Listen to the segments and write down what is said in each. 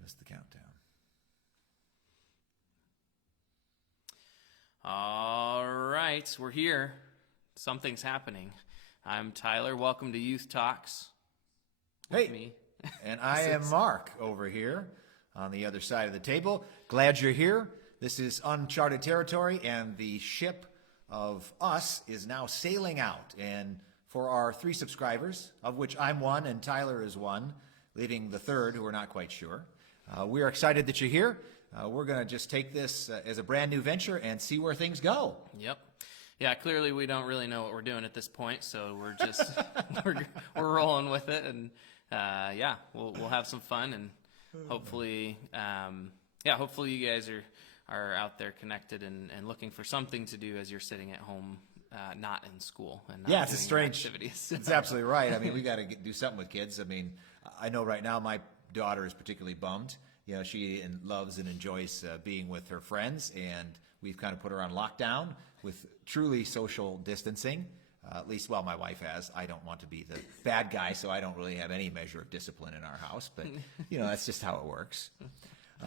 give us the countdown. All right, we're here. Something's happening. I'm Tyler. Welcome to Youth Talks. Hey, Me. And I am Mark over here on the other side of the table. Glad you're here. This is uncharted territory, and the ship of us is now sailing out. And for our 3 subscribers, of which I'm one and Tyler is one, leaving the third, who we're not quite sure, we're excited that you're here. We're going to just take this as a brand new venture and see where things go. Yep. Yeah, clearly we don't really know what we're doing at this point, so we're just we're rolling with it, and yeah, we'll have some fun, and hopefully hopefully you guys are out there connected and looking for something to do as you're sitting at home, not in school and not it's doing strange. activities. It's absolutely right. I mean, we got to do something with kids. I mean, I know right now my daughter is particularly bummed. You know, she loves and enjoys being with her friends, and we've kind of put her on lockdown with truly social distancing. At least, well, my wife has. I don't want to be the bad guy, so I don't really have any measure of discipline in our house. But, you know, that's just how it works.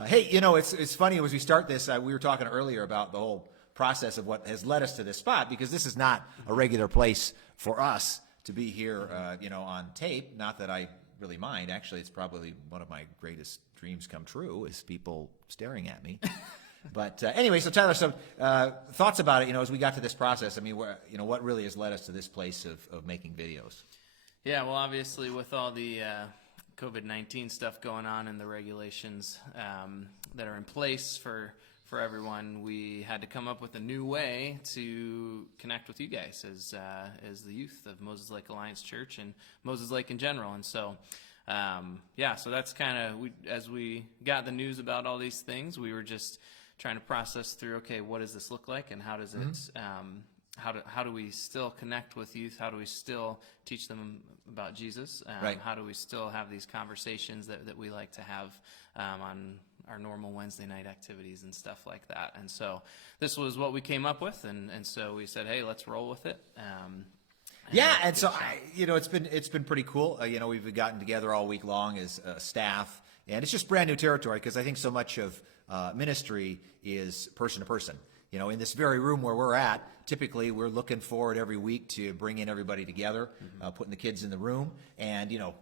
Hey, you know, it's funny as we start this, we were talking earlier about the whole process of what has led us to this spot, because this is not a regular place for us to be here, you know, on tape. Not that I really mind. Actually, it's probably one of my greatest dreams come true is people staring at me. But anyway, so Tyler, thoughts about it, you know, as we got to this process. I mean, you know, what really has led us to this place of making videos? Yeah, well, obviously with all the COVID-19 stuff going on and the regulations that are in place for everyone, we had to come up with a new way to connect with you guys as the youth of Moses Lake Alliance Church and Moses Lake in general. And so, so that's kind of, as we got the news about all these things, we were just trying to process through, okay, what does this look like, and how does it, how do we still connect with youth? How do we still teach them about Jesus? Right. How do we still have these conversations that we like to have on our normal Wednesday night activities and stuff like that? And so this was what we came up with, and so we said, hey, let's roll with it. And so you know, it's been pretty cool. You know, we've gotten together all week long as staff, and it's just brand new territory, because I think so much of ministry is person to person. You know, in this very room where we're at, typically we're looking forward every week to bringing everybody together, putting the kids in the room, and, you know,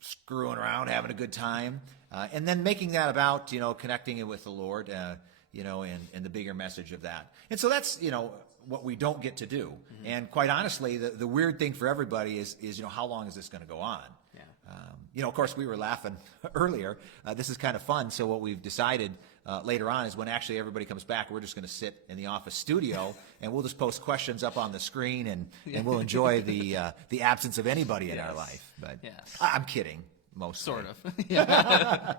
screwing around, having a good time, and then making that about, you know, connecting it with the Lord, you know, and the bigger message of that. And so that's, you know, what we don't get to do. And quite honestly, the weird thing for everybody is, you know, how long is this going to go on? Yeah. You know, of course, we were laughing earlier. This is kind of fun. So what we've decided later on is when actually everybody comes back, we're just going to sit in the office studio, and we'll just post questions up on the screen, and we'll enjoy the absence of anybody in our life. But I'm kidding, mostly. Sort of. Yeah.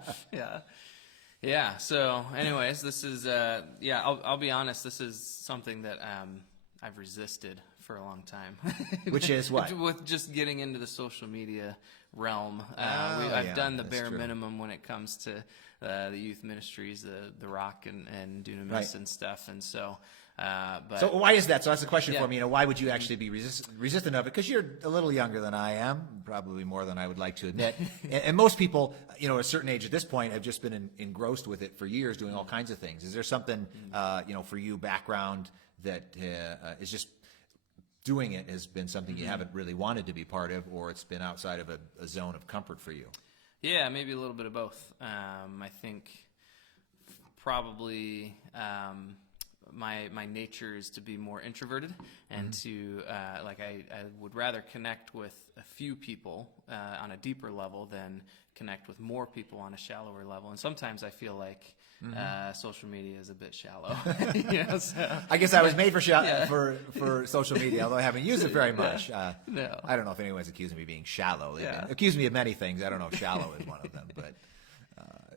Yeah. So anyways, this is, I'll be honest, this is something that I've resisted for a long time. Which is what? With just getting into the social media realm. I've done the bare minimum when it comes to the youth ministries, the Rock and Dunamis and stuff. And so, so why is that? So that's the question for me. You know, why would you actually be resistant of it? Because you're a little younger than I am, probably more than I would like to admit. and most people, you know, at a certain age at this point have just been engrossed with it for years, doing all kinds of things. Is there something, you know, for you, background that is just doing it has been something you haven't really wanted to be part of, or it's been outside of a zone of comfort for you? Yeah, maybe a little bit of both. I think probably my nature is to be more introverted, and to I would rather connect with a few people on a deeper level than connect with more people on a shallower level. And sometimes I feel like social media is a bit shallow. You know, so. I guess I was made for social media, although I haven't used it very much. No. I don't know if anyone's accused me of being shallow. They accuse me of many things. I don't know if shallow is one of them, but.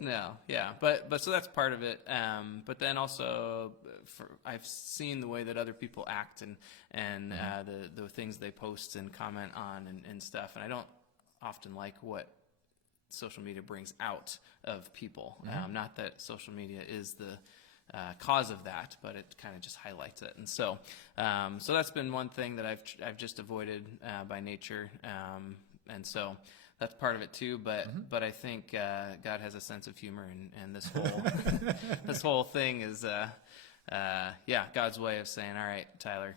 No, yeah, but so that's part of it. But then also, I've seen the way that other people act and the things they post and comment on and stuff, and I don't often like what social media brings out of people. Not that social media is the cause of that, but it kind of just highlights it. And so that's been one thing that I've just avoided by nature. And so that's part of it too. But I think God has a sense of humor, and this whole this whole thing is God's way of saying, all right, Tyler,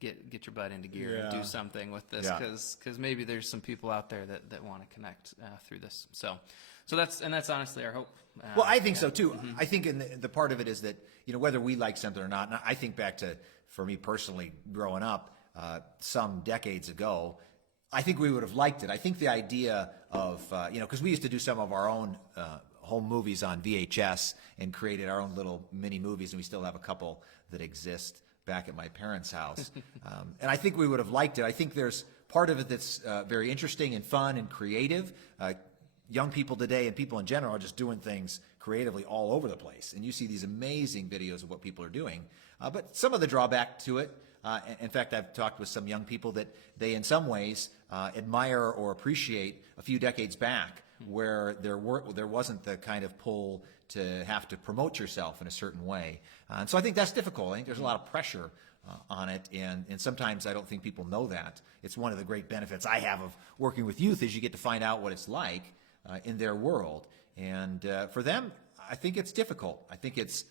get your butt into gear and do something with this, because maybe there's some people out there that want to connect through this. So that's honestly our hope. Well, I think so too. I think in the part of it is that, whether we like something or not, and I think back to, for me personally, growing up some decades ago, I think we would have liked it. I think the idea of, because we used to do some of our own home movies on VHS and created our own little mini movies, and we still have a couple that exist back at my parents' house. And I think we would have liked it. I think there's part of it that's very interesting and fun and creative. Young people today and people in general are just doing things creatively all over the place. And you see these amazing videos of what people are doing. But some of the drawback to it, in fact, I've talked with some young people that they in some ways admire or appreciate a few decades back, where there wasn't the kind of pull to have to promote yourself in a certain way. And so I think that's difficult. I think there's a lot of pressure on it, and sometimes I don't think people know that. It's one of the great benefits I have of working with youth is you get to find out what it's like in their world. And for them, I think it's difficult. I think it's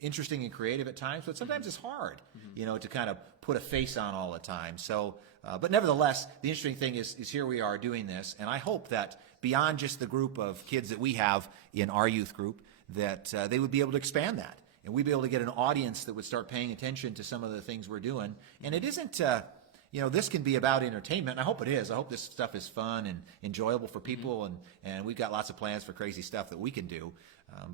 interesting and creative at times, but sometimes it's hard, to kind of put a face on all the time. So, but nevertheless, the interesting thing is here we are doing this, and I hope that beyond just the group of kids that we have in our youth group, that they would be able to expand that, and we'd be able to get an audience that would start paying attention to some of the things we're doing. And it isn't, this can be about entertainment, and I hope it is. I hope this stuff is fun and enjoyable for people, and we've got lots of plans for crazy stuff that we can do.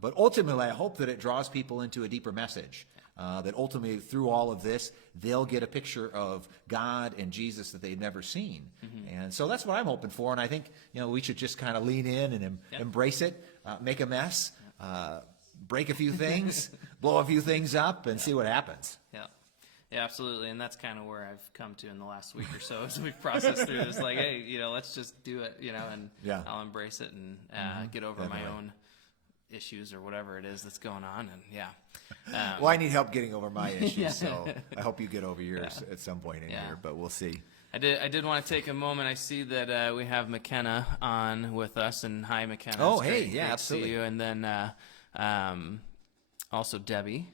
But ultimately, I hope that it draws people into a deeper message, that ultimately through all of this, they'll get a picture of God and Jesus that they've never seen. And so that's what I'm hoping for, and I think we should just kind of lean in and embrace it, make a mess, break a few things, blow a few things up, and see what happens. Yeah, absolutely, and that's kind of where I've come to in the last week or so as we've processed through this. Like, hey, let's just do it, and I'll embrace it and get over my own issues or whatever it is that's going on, and well, I need help getting over my issues, so I hope you get over yours at some point in here, but we'll see. I did want to take a moment. I see that we have McKenna on with us, and hi, McKenna. Oh, it's hey, great to absolutely. see you. And then also Debbie.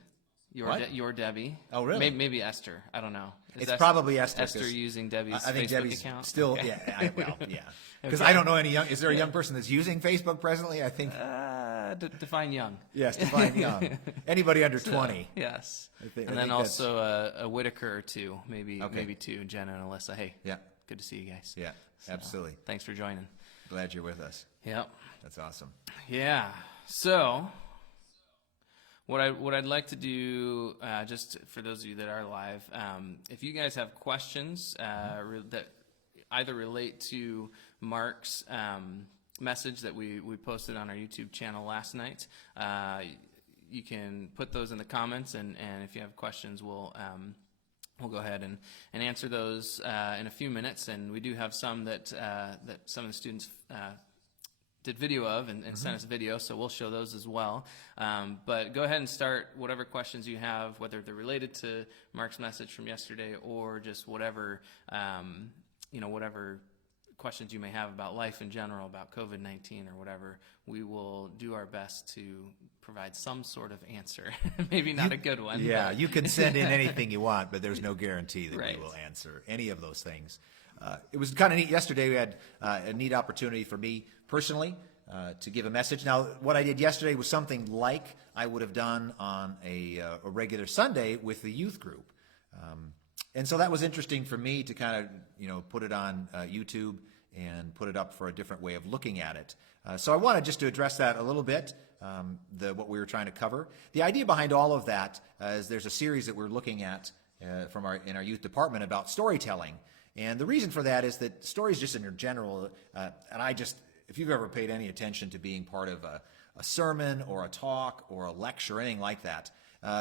Your Debbie. Oh, really? Maybe Esther. I don't know. It's probably Esther. Esther using Debbie's I think Facebook Debbie's account? still, Okay. Because I don't know any young. Is there a young person that's using Facebook presently? I think. Define young. Yes, define young. Anybody under 20. Yes. I think then also a Whitaker or two, maybe two, Jenna and Alyssa. Hey. Yeah. Good to see you guys. Yeah, absolutely. Thanks for joining. Glad you're with us. Yep. That's awesome. Yeah. So, what I'd like to do, just for those of you that are live, if you guys have questions that either relate to Mark's message that we posted on our YouTube channel last night, you can put those in the comments, and if you have questions, we'll go ahead and answer those in a few minutes. And we do have some that some of the students did video of and sent us video, so we'll show those as well. But go ahead and start whatever questions you have, whether they're related to Mark's message from yesterday or just whatever whatever questions you may have about life in general, about COVID-19 or whatever. We will do our best to provide some sort of answer. Maybe not a good one. Yeah, but you can send in anything you want, but there's no guarantee that Right. we will answer any of those things. It was kind of neat. Yesterday we had a neat opportunity for me personally to give a message. Now, what I did yesterday was something like I would have done on a regular Sunday with the youth group. And so that was interesting for me to kind of, put it on YouTube and put it up for a different way of looking at it. So I wanted just to address that a little bit, what we were trying to cover. The idea behind all of that is there's a series that we're looking at in our youth department about storytelling. And the reason for that is that stories just in general, if you've ever paid any attention to being part of a sermon or a talk or a lecture or anything like that,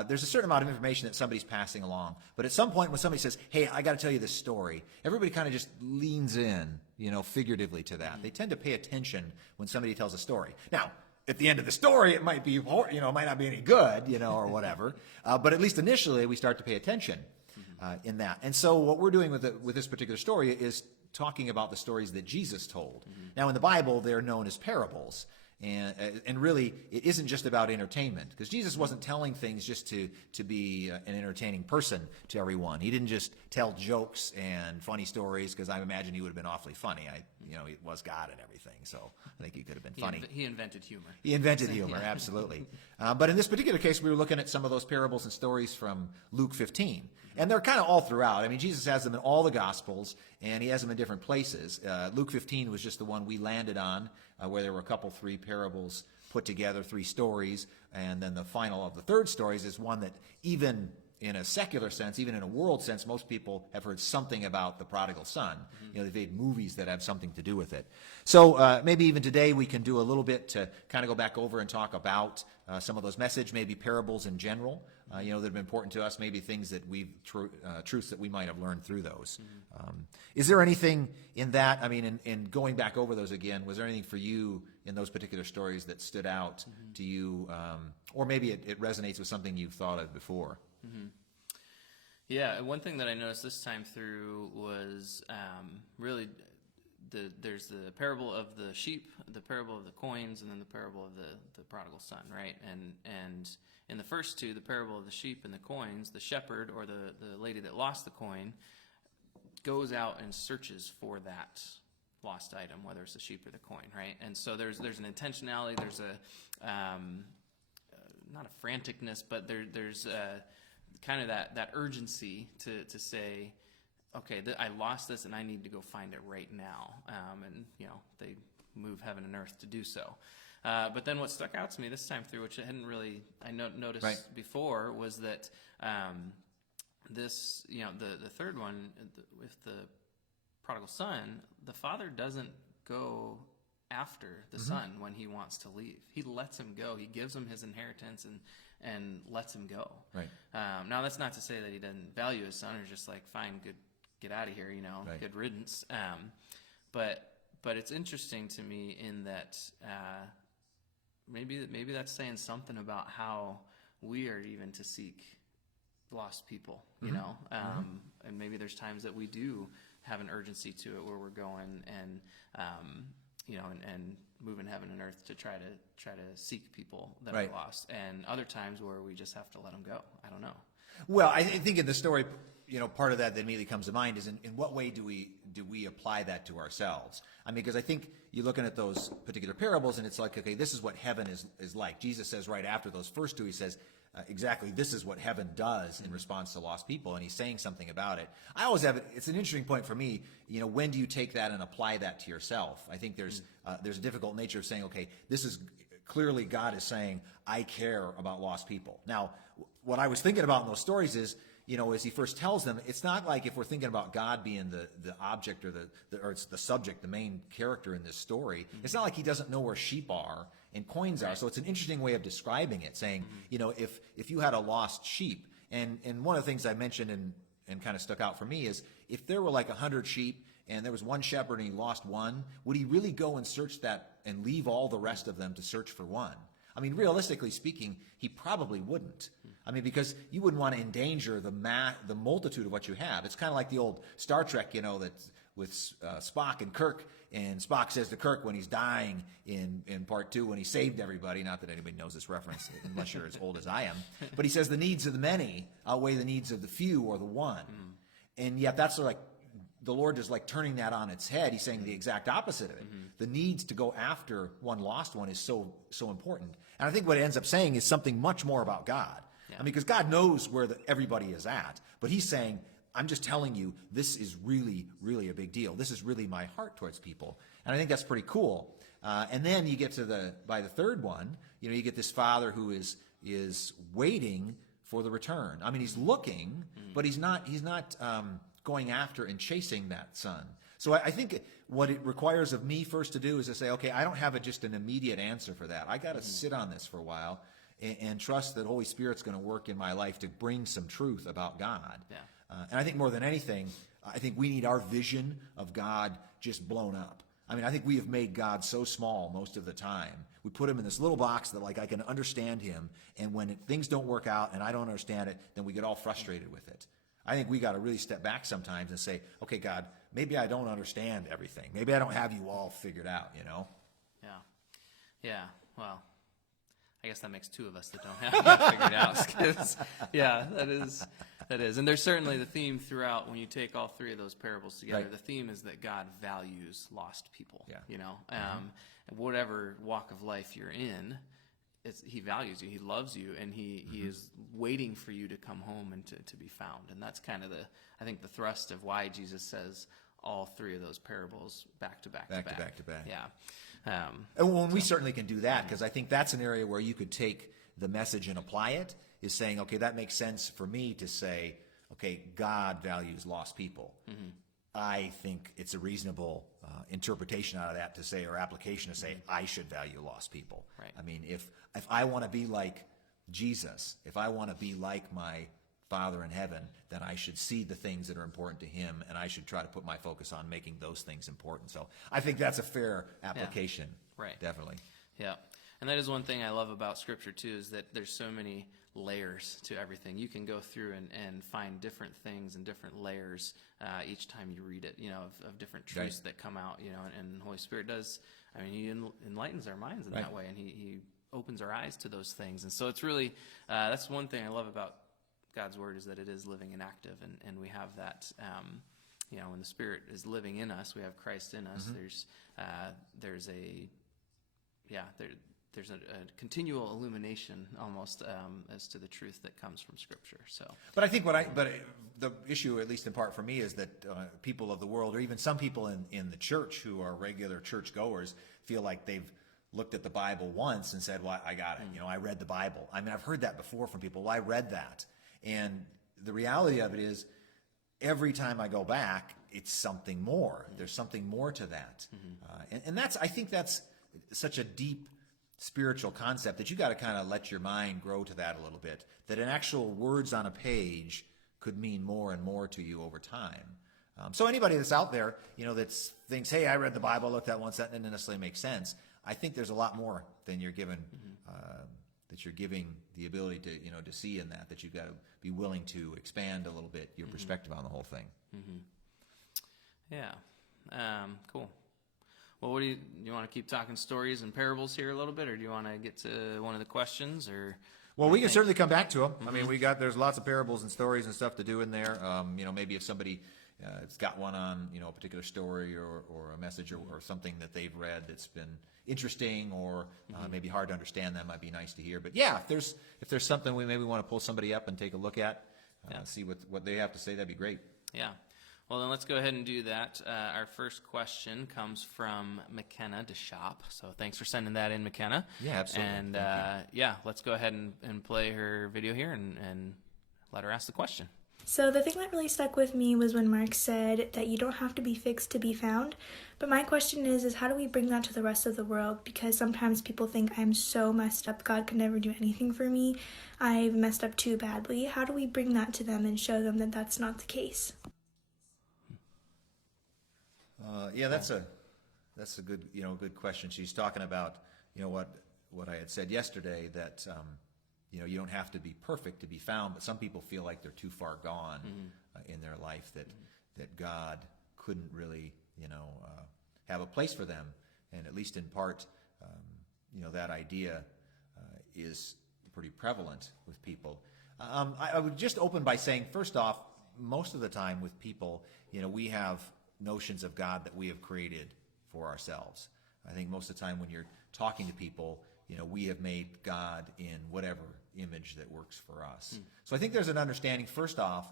there's a certain amount of information that somebody's passing along. But at some point when somebody says, hey, I got to tell you this story, everybody kind of just leans in, figuratively to that. They tend to pay attention when somebody tells a story. Now, at the end of the story, it might be, it might not be any good, or whatever. But at least initially, we start to pay attention in that. And so what we're doing with this particular story is talking about the stories that Jesus told. Now, in the Bible, they're known as parables. And really, it isn't just about entertainment, because Jesus wasn't telling things just to be an entertaining person to everyone. He didn't just tell jokes and funny stories, because I imagine he would have been awfully funny. He was God and everything, so I think he could have been funny. He invented humor. He invented humor, absolutely. But in this particular case, we were looking at some of those parables and stories from Luke 15. And they're kind of all throughout. I mean, Jesus has them in all the Gospels, and he has them in different places. Luke 15 was just the one we landed on, where there were three parables put together, 3 stories. And then the final of the third stories is one that even in a secular sense, even in a world sense, most people have heard something about the prodigal son. They've made movies that have something to do with it. So maybe even today we can do a little bit to kind of go back over and talk about some of those messages, maybe parables in general, that have been important to us, maybe things that truths that we might have learned through those. Is there anything in that, in going back over those again, was there anything for you in those particular stories that stood out to you, or maybe it resonates with something you've thought of before? Yeah, one thing that I noticed this time through was really there's the parable of the sheep, the parable of the coins, and then the parable of the prodigal son, right? And in the first two, the parable of the sheep and the coins, the shepherd or the lady that lost the coin goes out and searches for that lost item, whether it's the sheep or the coin, right? And so there's an intentionality, there's a not a franticness, but there's kind of that urgency to say, okay, I lost this and I need to go find it right now. And they move heaven and earth to do so. But then what stuck out to me this time through, which I hadn't really noticed before, was that this, the third one with the prodigal son, the father doesn't go after the son when he wants to leave. He lets him go. He gives him his inheritance and lets him go. Right. Now that's not to say that he doesn't value his son, or just like, fine, good, get out of here, right. Good riddance. But it's interesting to me in that maybe that's saying something about how we are even to seek lost people, and maybe there's times that we do have an urgency to it, where we're going and and moving heaven and earth to try to seek people that are lost, and other times where we just have to let them go. I don't know. Well, I think in the story, part of that immediately comes to mind is in what way do we apply that to ourselves? Because I think you're looking at those particular parables, and it's like, okay, this is what heaven is like. Jesus says right after those first two, he says, exactly, this is what heaven does in response to lost people, and he's saying something about it. I always have it's an interesting point for me, when do you take that and apply that to yourself? I think there's a difficult nature of saying, okay, this is clearly God is saying, I care about lost people. Now, what I was thinking about in those stories is, as he first tells them, it's not like if we're thinking about God being the object or or it's the subject, the main character in this story, it's not like he doesn't know where sheep are and coins are. So it's an interesting way of describing it, saying, if you had a lost sheep, and one of the things I mentioned and kind of stuck out for me is, if there were like 100 sheep and there was one shepherd and he lost one, would he really go and search that and leave all the rest of them to search for one? Realistically speaking, he probably wouldn't. Because you wouldn't want to endanger the multitude of what you have. It's kind of like the old Star Trek, that's with Spock and Kirk, and Spock says to Kirk when he's dying in part 2, when he saved everybody, not that anybody knows this reference, unless you're as old as I am, but he says the needs of the many outweigh the needs of the few or the one. And yet that's like, the Lord is like turning that on its head. He's saying the exact opposite of it. The needs to go after one lost one is so important. And I think what it ends up saying is something much more about God. Yeah. Because God knows where everybody is at. But he's saying, I'm just telling you, this is really, really a big deal. This is really my heart towards people. And I think that's pretty cool. And then you get to by the third one, you get this father who is waiting for the return. He's looking, but he's not going after and chasing that son. So I think what it requires of me first to do is to say, okay, I don't have just an immediate answer for that. I got to sit on this for a while and trust that Holy Spirit's going to work in my life to bring some truth about God. Yeah. And I think more than anything, I think we need our vision of God just blown up. I think we have made God so small most of the time. We put him in this little box that I can understand him, and when things don't work out and I don't understand it, then we get all frustrated with it. I think we got to really step back sometimes and say, okay, God, maybe I don't understand everything. Maybe I don't have you all figured out, you know? Yeah. Yeah. Well, I guess that makes two of us that don't have it figured out. 'Cause, yeah, that is. And there's certainly the theme throughout when you take all three of those parables together. Right. The theme is that God values lost people. Yeah. You know, whatever walk of life you're in, he values you. He loves you, and he is waiting for you to come home and to be found. And that's kind of I think the thrust of why Jesus says all three of those parables back to back to back. Back to back. Yeah. And when we certainly can do that, because I think that's an area where you could take the message and apply it, is saying, okay, that makes sense for me to say, okay, God values lost people. I think it's a reasonable interpretation out of that to say, or application to say, I should value lost people. Right. I mean, if I want to be like Jesus, if I want to be like my Father in heaven, then I should see the things that are important to him, and I should try to put my focus on making those things important. So I think that's a fair application. Right. Definitely. Yeah. And that is one thing I love about Scripture, too, is that there's so many layers to everything. You can go through and find different things and different layers each time you read it, you know, of different truths that come out, you know, and the Holy Spirit does, I mean, he enlightens our minds in that way, and he opens our eyes to those things. And so it's really, that's one thing I love about God's Word, is that it is living and active, and we have that, you know, when the Spirit is living in us, we have Christ in us. There's a continual illumination almost as to the truth that comes from Scripture. So, but I think the issue, at least in part for me, is that people of the world, or even some people in the church who are regular church goers, feel like they've looked at the Bible once and said, well, I got it. You know, I read the Bible. I mean, I've heard that before from people. Well, I read that. And the reality of it is, every time I go back, it's something more. There's something more to that. And I think that's such a deep spiritual concept that you got to kind of let your mind grow to that a little bit, that an actual words on a page could mean more and more to you over time. So anybody that's out there, you know, that thinks, hey, I read the Bible, looked at once, that didn't necessarily make sense. I think there's a lot more than you're given, that you're giving the ability to, you know, to see in that you've got to be willing to expand a little bit your perspective on the whole thing. Yeah. Cool. Well, what do you want to keep talking stories and parables here a little bit, or do you want to get to one of the questions, or? Well, we can certainly come back to them. I mean, there's lots of parables and stories and stuff to do in there. You know, maybe if somebody has got one on, you know, a particular story or a message or something that they've read that's been interesting or maybe hard to understand, that might be nice to hear. But yeah, if there's something we maybe want to pull somebody up and take a look at, see what they have to say, that'd be great. Yeah. Well, then let's go ahead and do that. Our first question comes from McKenna DeShop. So thanks for sending that in, McKenna. Yeah, absolutely. And let's go ahead and play her video here and let her ask the question. So the thing that really stuck with me was when Mark said that you don't have to be fixed to be found. But my question is how do we bring that to the rest of the world? Because sometimes people think I'm so messed up, God could never do anything for me. I've messed up too badly. How do we bring that to them and show them that that's not the case? That's a good question. She's talking about, you know, what I had said yesterday, that you know, you don't have to be perfect to be found, but some people feel like they're too far gone in their life, that God couldn't really, you know, have a place for them. And at least in part, you know, that idea is pretty prevalent with people. I would just open by saying, first off, most of the time with people, you know, we have notions of God that we have created for ourselves. I think most of the time when you're talking to people, you know, we have made God in whatever image that works for us. So I think there's an understanding, first off,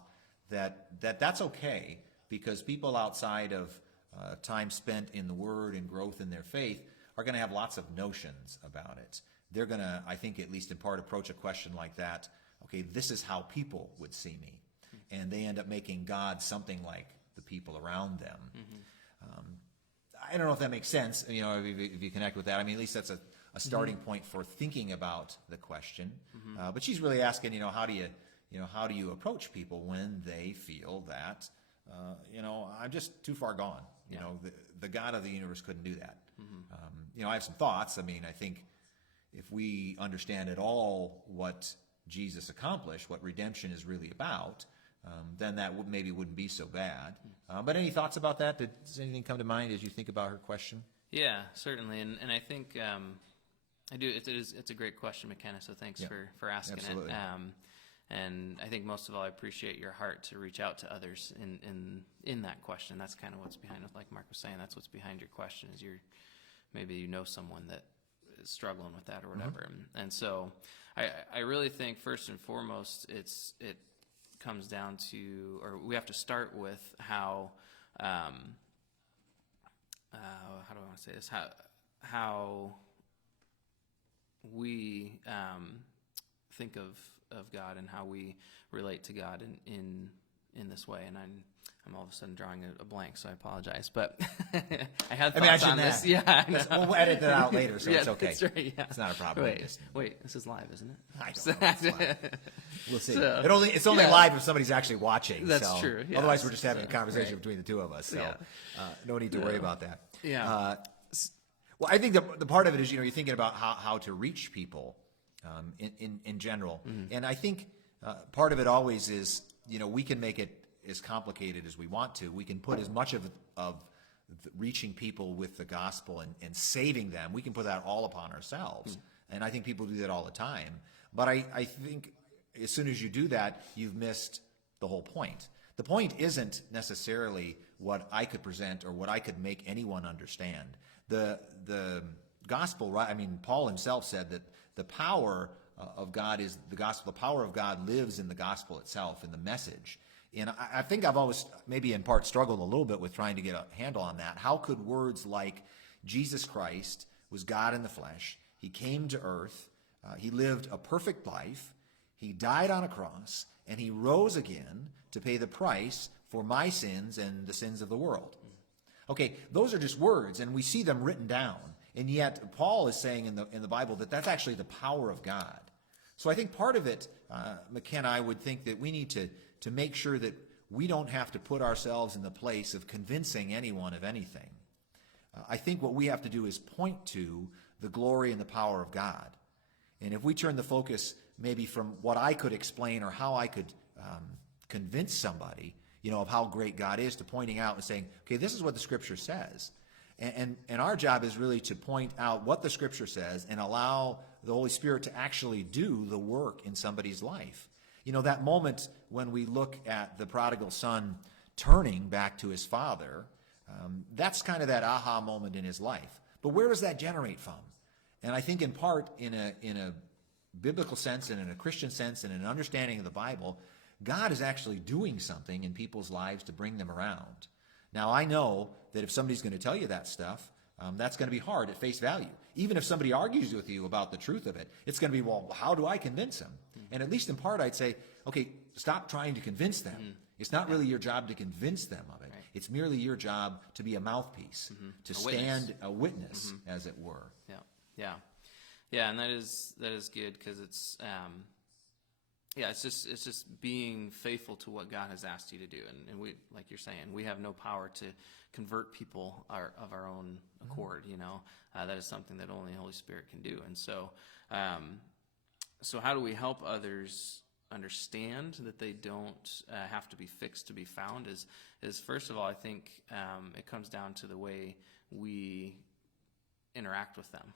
that's okay, because people outside of time spent in the Word and growth in their faith are going to have lots of notions about it. They're going to, I think, at least in part, approach a question like that, okay, this is how people would see me. And they end up making God something like the people around them. I don't know if that makes sense, you know, if you connect with that. I mean, at least that's a starting point for thinking about the question. But she's really asking, you know, how do you approach people when they feel that, you know, I'm just too far gone. You know, the God of the universe couldn't do that. You know, I have some thoughts. I mean, I think if we understand at all what Jesus accomplished, what redemption is really about, then that maybe wouldn't be so bad. But any thoughts about that? Does anything come to mind as you think about her question? Yeah, certainly, and I think I do. It's a great question, McKenna. So thanks for asking absolutely. it. And I think most of all, I appreciate your heart to reach out to others in that question. That's kind of what's behind it. Like Mark was saying, that's what's behind your question. Is maybe you know someone that is struggling with that or whatever. And so I really think first and foremost, it comes down to, or we have to start with how do I want to say this? How we think of God and how we relate to God in this way. And I'm all of a sudden drawing a blank, so I apologize. But I had thoughts on this. Yeah, we'll edit that out later, so yeah, it's okay. That's right, yeah. It's not a problem. Wait, this is live, isn't it? I don't know. It's live. We'll see. So, It's only live if somebody's actually watching. That's true. Yeah. Otherwise, we're just having a conversation between the two of us. So no need to worry about that. Yeah. Well, I think the part of it is, you're thinking about how to reach people in general. And I think part of it always is, we can make it as complicated as we want to. We can put as much of reaching people with the gospel and saving them, we can put that all upon ourselves. And I think people do that all the time. But I think as soon as you do that, you've missed the whole point. The point isn't necessarily what I could present or what I could make anyone understand. The gospel, right? I mean, Paul himself said that the power of God is the gospel. The power of God lives in the gospel itself, in the message. And I think I've always, maybe in part, struggled a little bit with trying to get a handle on that. How could words like Jesus Christ was God in the flesh, he came to earth, he lived a perfect life, he died on a cross, and he rose again to pay the price for my sins and the sins of the world. Okay, those are just words, and we see them written down. And yet, Paul is saying in the Bible that that's actually the power of God. So I think part of it, McKenna, I would think that we need to make sure that we don't have to put ourselves in the place of convincing anyone of anything. I think what we have to do is point to the glory and the power of God. And if we turn the focus maybe from what I could explain or how I could convince somebody, of how great God is, to pointing out and saying, okay, this is what the Scripture says. And our job is really to point out what the Scripture says and allow the Holy Spirit to actually do the work in somebody's life. That moment when we look at the prodigal son turning back to his father, that's kind of that aha moment in his life. But where does that generate from? And I think in part, in a biblical sense and in a Christian sense and an understanding of the Bible, God is actually doing something in people's lives to bring them around. Now, I know that if somebody's going to tell you that stuff, that's going to be hard at face value. Even if somebody argues with you about the truth of it, it's going to be, well, how do I convince them? And at least in part, I'd say, okay, stop trying to convince them. It's not really your job to convince them of it. Right. It's merely your job to be a mouthpiece, to stand a witness, as it were. Yeah, and that is good, because it's it's just being faithful to what God has asked you to do, and we, like you're saying, we have no power to convert people of our own accord. That is something that only the Holy Spirit can do, and so how do we help others understand that they don't have to be fixed to be found? Is first of all, I think it comes down to the way we interact with them,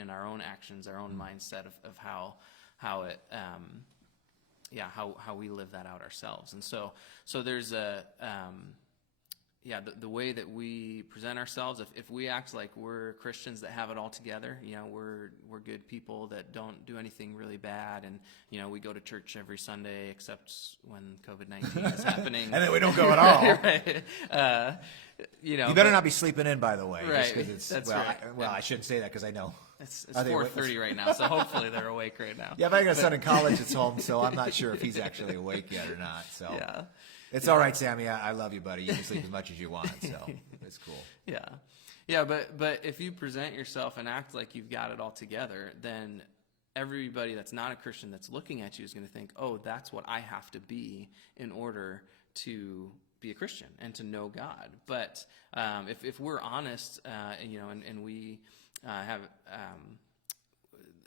and our own actions, our own mindset of how it how we live that out ourselves. And so there's the way that we present ourselves. If we act like we're Christians that have it all together, we're good people that don't do anything really bad, and we go to church every Sunday except when COVID-19 is happening, and then we don't go at all. Right. You better not be sleeping in, by the way, right? Just 'cause it's, That's right. I I shouldn't say that because I know. It's 4:30 right now, so hopefully they're awake right now. Yeah, I got a son in college that's home, so I'm not sure if he's actually awake yet or not. So yeah. It's all right, Sammy. I love you, buddy. You can sleep as much as you want, so it's cool. Yeah, but if you present yourself and act like you've got it all together, then everybody that's not a Christian that's looking at you is going to think, oh, that's what I have to be in order to be a Christian and to know God. But if we're honest, and we have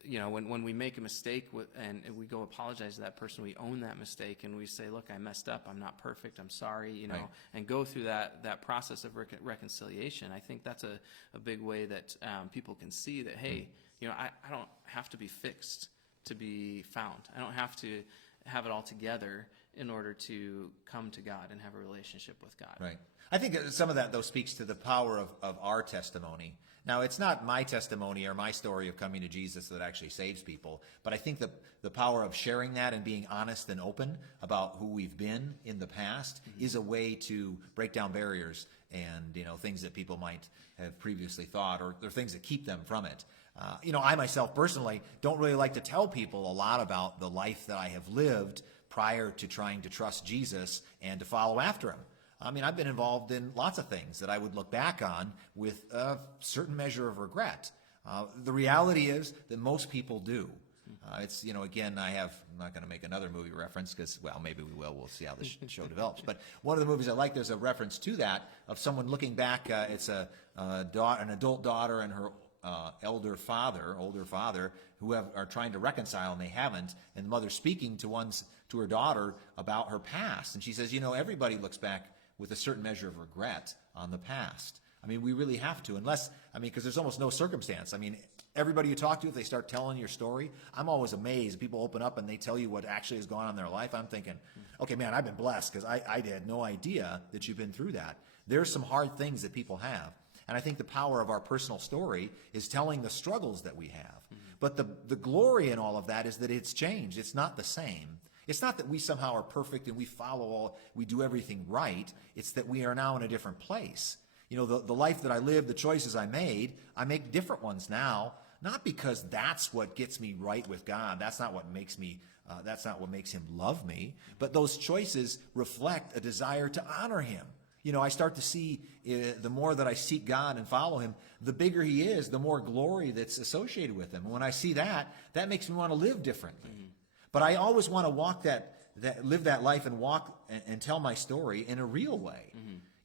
when we make a mistake and we go apologize to that person, we own that mistake and we say, look, I messed up. I'm not perfect. I'm sorry, Right. and go through that process of reconciliation. I think that's a big way that people can see that, hey, I don't have to be fixed to be found. I don't have to have it all together in order to come to God and have a relationship with God. Right. I think some of that, though, speaks to the power of our testimony. Now, it's not my testimony or my story of coming to Jesus that actually saves people, but I think the power of sharing that and being honest and open about who we've been in the past is a way to break down barriers and, things that people might have previously thought or things that keep them from it. I myself personally don't really like to tell people a lot about the life that I have lived prior to trying to trust Jesus and to follow after him. I mean, I've been involved in lots of things that I would look back on with a certain measure of regret. The reality is that most people do. Again, I'm not going to make another movie reference because, well, maybe we will. We'll see how this show develops. But one of the movies I like, there's a reference to that of someone looking back. It's an adult daughter and her older father, who are trying to reconcile and they haven't, and the mother speaking to her daughter about her past, and she says, everybody looks back with a certain measure of regret on the past. I mean, we really have to, because there's almost no circumstance. I mean, everybody you talk to, if they start telling your story, I'm always amazed. People open up and they tell you what actually has gone on in their life. I'm thinking, okay, man, I've been blessed because I had no idea that you've been through that. There's some hard things that people have. And I think the power of our personal story is telling the struggles that we have. But the glory in all of that is that it's changed. It's not the same. It's not that we somehow are perfect and we do everything right. It's that we are now in a different place. The life that I lived, the choices I make different ones now, not because that's what gets me right with God. That's not what makes him love me. But those choices reflect a desire to honor him. I start to see the more that I seek God and follow him, the bigger he is, the more glory that's associated with him. And when I see that makes me want to live differently. But I always want to live that life and walk and tell my story in a real way.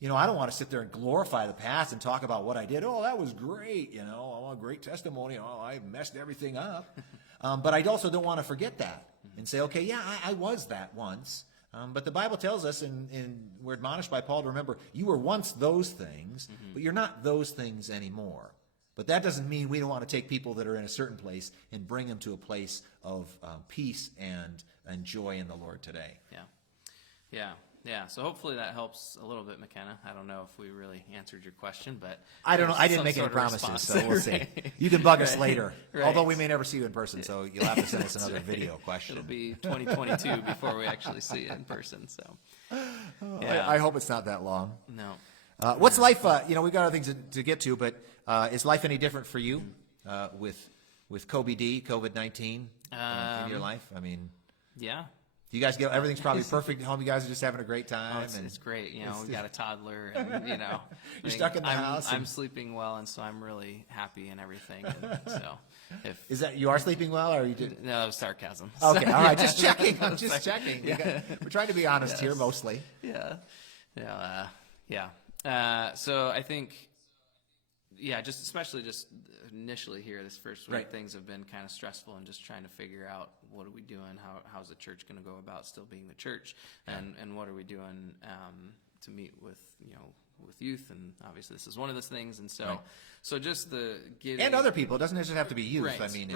I don't want to sit there and glorify the past and talk about what I did. Oh, that was great. I want a great testimony. Oh, I messed everything up. But I also don't want to forget that and say, okay, yeah, I was that once. But the Bible tells us, and we're admonished by Paul to remember, you were once those things, but you're not those things anymore. But that doesn't mean we don't want to take people that are in a certain place and bring them to a place of peace and joy in the Lord today. Yeah. So hopefully that helps a little bit, McKenna. I don't know if we really answered your question, but I don't know. I didn't make any promises, so we'll see. You can bug us later, although we may never see you in person, so you'll have to send us another video question. It'll be 2022 before we actually see it in person. So, I hope it's not that long. No. What's life? We've got other things to get to, but is life any different for you with COVID-19 in your life? I mean, yeah. Do you guys everything's probably perfect at home? You guys are just having a great time. It's great. We've got a toddler, and you're stuck in the house. I'm sleeping well, and so I'm really happy and everything. And so, is that you are sleeping well, or you did? No, it was sarcasm. Okay, all right, just checking. I'm just checking. We're trying to be honest here, mostly. Yeah. So I think, especially initially here, this first week, things have been kind of stressful and just trying to figure out what are we doing, how's the church going to go about still being the church, and what are we doing to meet with youth, and obviously this is one of those things, and so just the getting and other people. It doesn't necessarily have to be youth. Right, I mean,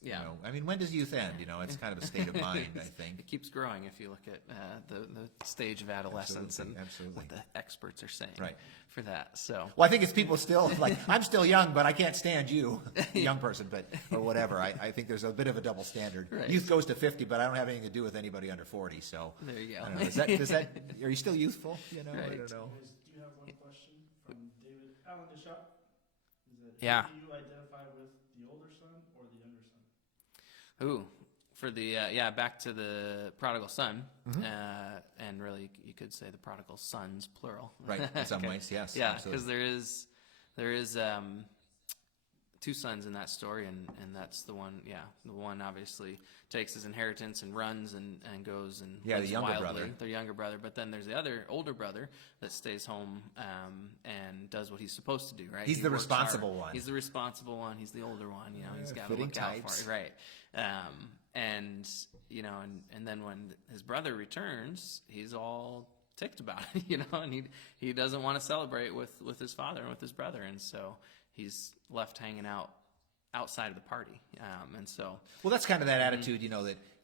yeah. When does youth end? It's kind of a state of mind, I think. It keeps growing if you look at the stage of adolescence and what the experts are saying for that. So, well, I think it's people still like, I'm still young, but I can't stand you, young person, or whatever. I think there's a bit of a double standard. Right. Youth goes to 50, but I don't have anything to do with anybody under 40. So there you go. I don't know. Does that? Are you still youthful? I don't know. Do you have one question from David Allen Bishop? Yeah. Do you identify with the older son or the younger son? Ooh, for the back to the prodigal son, and really you could say the prodigal sons plural. Right, in some ways, yes. Yeah, because there is two sons in that story, and that's the one. Yeah, the one obviously takes his inheritance and runs and goes and Yeah, the lives younger wildly. brother. Their younger brother. But then there's the other older brother that stays home and does what he's supposed to do. Right. He's He the works responsible hard. one. He's the responsible one. He's the older one. He's got to fitting look out types. for it. Right. And and then when his brother returns, he's all ticked about it, and he doesn't want to celebrate with his father and with his brother, and so he's left hanging out outside of the party. And so, Well, that's kind of that attitude,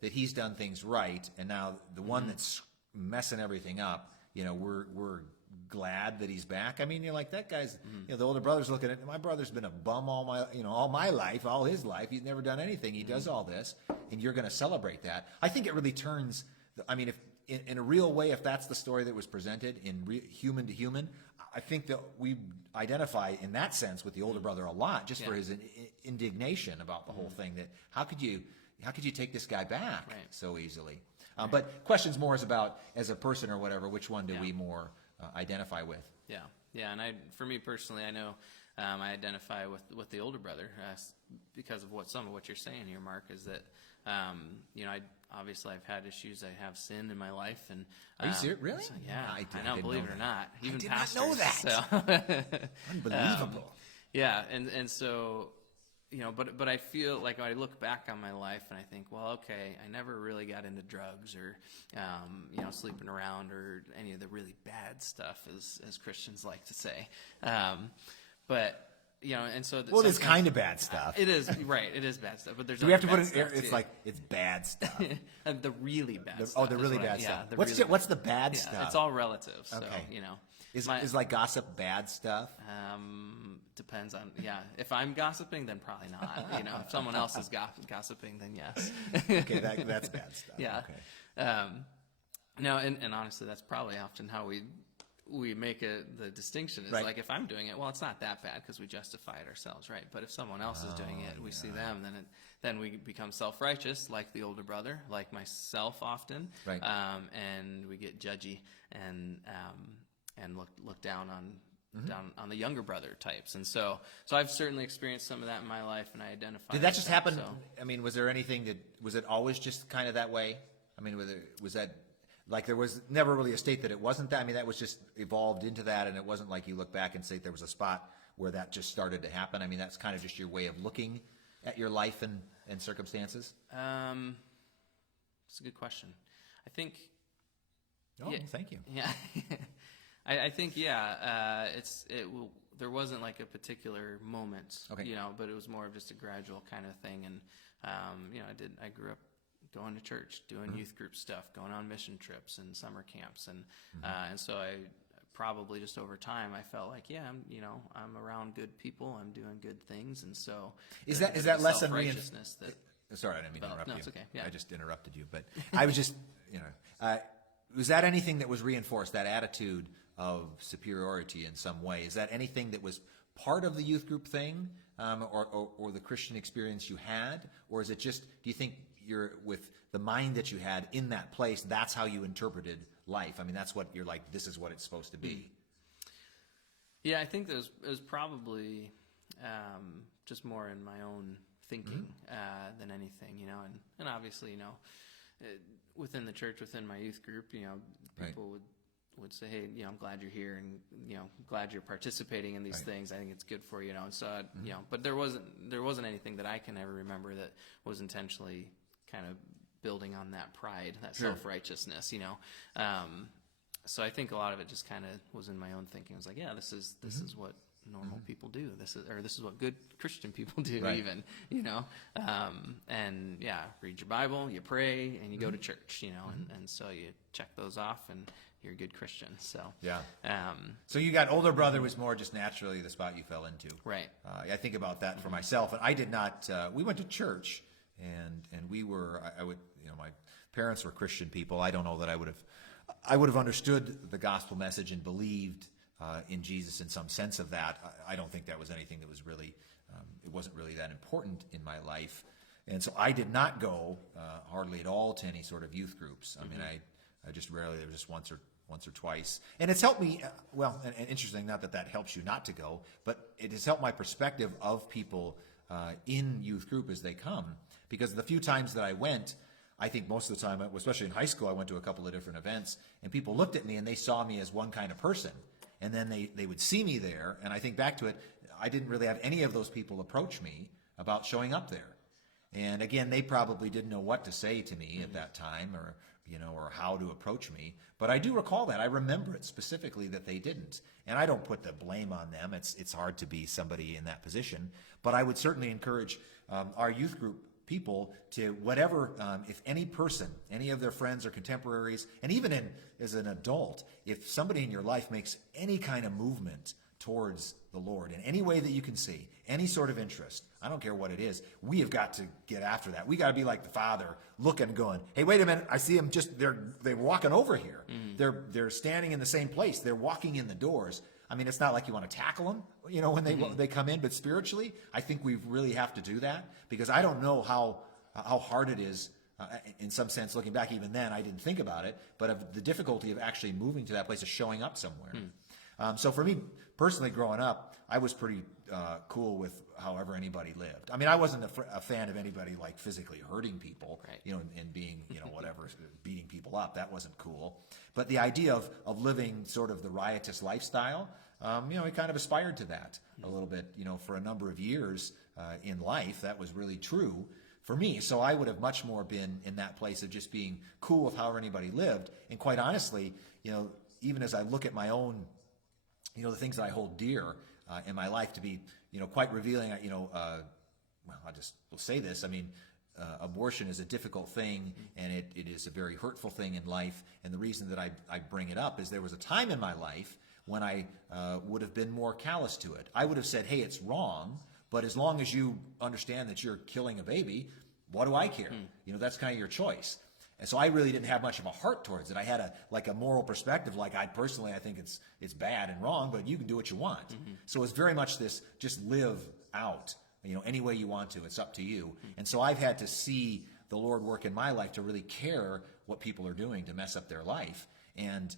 that he's done things right, and now the one that's messing everything up, we're glad that he's back. I mean, you're like, that guy's, the older brother's looking at, my brother's been a bum all my life, all his life. He's never done anything. He does all this, and you're going to celebrate that. I think it really turns, if in a real way, if that's the story that was presented in human to human, I think that we identify in that sense with the older brother a lot, just for his indignation about the whole thing. That how could you take this guy back so easily? But questions more is about, as a person or whatever, which one do we more identify with? Yeah, and for me personally, I know I identify with the older brother because of some of what you're saying here, Mark. Is that obviously I've had issues. I have sin in my life, and Are you serious? Really? So, yeah, I know. didn't Believe know it or that. not, even I did pastors. not know that. So, Unbelievable. yeah, and so, but I feel like I look back on my life and I think, well, okay, I never really got into drugs or, sleeping around or any of the really bad stuff, as Christians like to say. But, and so. Well, it's kind of bad stuff. It is, right, it is bad stuff, but there's Do we have to other put bad it? stuff, It's too. like it's bad stuff. The really bad stuff. The is really what bad stuff. the What's the bad yeah, stuff? It's all relative. So, Okay. Is my- like gossip bad stuff? Depends on, if I'm gossiping, then probably not. If someone else is gossiping, then yes. Okay, that's bad stuff. Yeah. Okay. No, and honestly, that's probably often how we make the distinction. Is Right. like, if I'm doing it, well, it's not that bad because we justify it ourselves, right? But if someone else is doing it, we see them, then we become self-righteous, like the older brother, like myself often, Right. and we get judgy and look down on the younger brother types. And so I've certainly experienced some of that in my life, and I identify. Did that with just happen? so. Was there anything was it always just kind of that way? Was that like there was never really a state that it wasn't that? That was just evolved into that, and it wasn't like you look back and say there was a spot where that just started to happen. That's kind of just your way of looking at your life and circumstances. It's a good question. I think. Oh, thank you. Yeah. I think, there wasn't like a particular moment, Okay. but it was more of just a gradual kind of thing. And, I grew up going to church, doing youth group stuff, going on mission trips and summer camps. And so I probably just over time, I felt like, I'm around good people, I'm doing good things. And so Is there's that a lesson self-righteousness that, Sorry, I didn't mean to interrupt no, you. it's okay. Yeah. I just interrupted you, but I was just, was that anything that was reinforced, that attitude of superiority in some way? Is that anything that was part of the youth group thing, or the Christian experience you had? Or is it just, do you think you're, with the mind that you had in that place, that's how you interpreted life? That's what you're like, this is what it's supposed to be. Yeah, I think it was probably just more in my own thinking than anything, and obviously, within the church, within my youth group, people would say, hey, I'm glad you're here, and glad you're participating in these things. I think it's good for you, and so but there wasn't anything that I can ever remember that was intentionally kind of building on that pride, that self-righteousness, So I think a lot of it just kind of was in my own thinking. I was like, yeah, this is what normal people do. This is what good Christian people do, even, and read your Bible, you pray, and you go to church, and so you check those off, and you're a good Christian. So So you got older brother was more just naturally the spot you fell into, right? I think about that for myself, and I did not. We went to church, and we were. I would, my parents were Christian people. I don't know that I would have understood the gospel message and believed in Jesus in some sense of that. I don't think that was anything that was really, it wasn't really that important in my life. And so I did not go hardly at all to any sort of youth groups. I just rarely, there was just once or twice. And it's helped me, and interesting, not that helps you not to go, but it has helped my perspective of people in youth group as they come. Because the few times that I went, I think most of the time, especially in high school, I went to a couple of different events, and people looked at me and they saw me as one kind of person. And then they would see me there, and I think back to it, I didn't really have any of those people approach me about showing up there. And again, they probably didn't know what to say to me at that time, or or how to approach me. But I do recall that. I remember it specifically that they didn't. And I don't put the blame on them. It's hard to be somebody in that position. But I would certainly encourage our youth group people to whatever, if any person, any of their friends or contemporaries, and even as an adult, if somebody in your life makes any kind of movement towards the Lord in any way that you can see, any sort of interest, I don't care what it is, we have got to get after that. We got to be like the Father, looking, going, hey, wait a minute, I see them they're walking over here. They're standing in the same place. They're walking in the doors. I mean, it's not like you want to tackle them, when they come in, but spiritually, I think we really have to do that, because I don't know how hard it is. In some sense, looking back, even then, I didn't think about it, but of the difficulty of actually moving to that place, of showing up somewhere. So for me, personally, growing up, I was pretty cool with however anybody lived. I mean, I wasn't a fan of anybody like physically hurting people, right. And being, whatever, beating people up. That wasn't cool. But the idea of living sort of the riotous lifestyle, I kind of aspired to that a little bit, for a number of years in life. That was really true for me. So I would have much more been in that place of just being cool with however anybody lived. And quite honestly, even as I look at my own, the things that I hold dear in my life to be, quite revealing, well, we'll say this. I mean, abortion is a difficult thing, and it is a very hurtful thing in life. And the reason that I bring it up is there was a time in my life when I would have been more callous to it. I would have said, hey, it's wrong, but as long as you understand that you're killing a baby, what do I care? That's kind of your choice. And so I really didn't have much of a heart towards it. I had a moral perspective, like I think it's bad and wrong, but you can do what you want. So it's very much this, just live out, any way you want to. It's up to you. And so I've had to see the Lord work in my life to really care what people are doing to mess up their life, and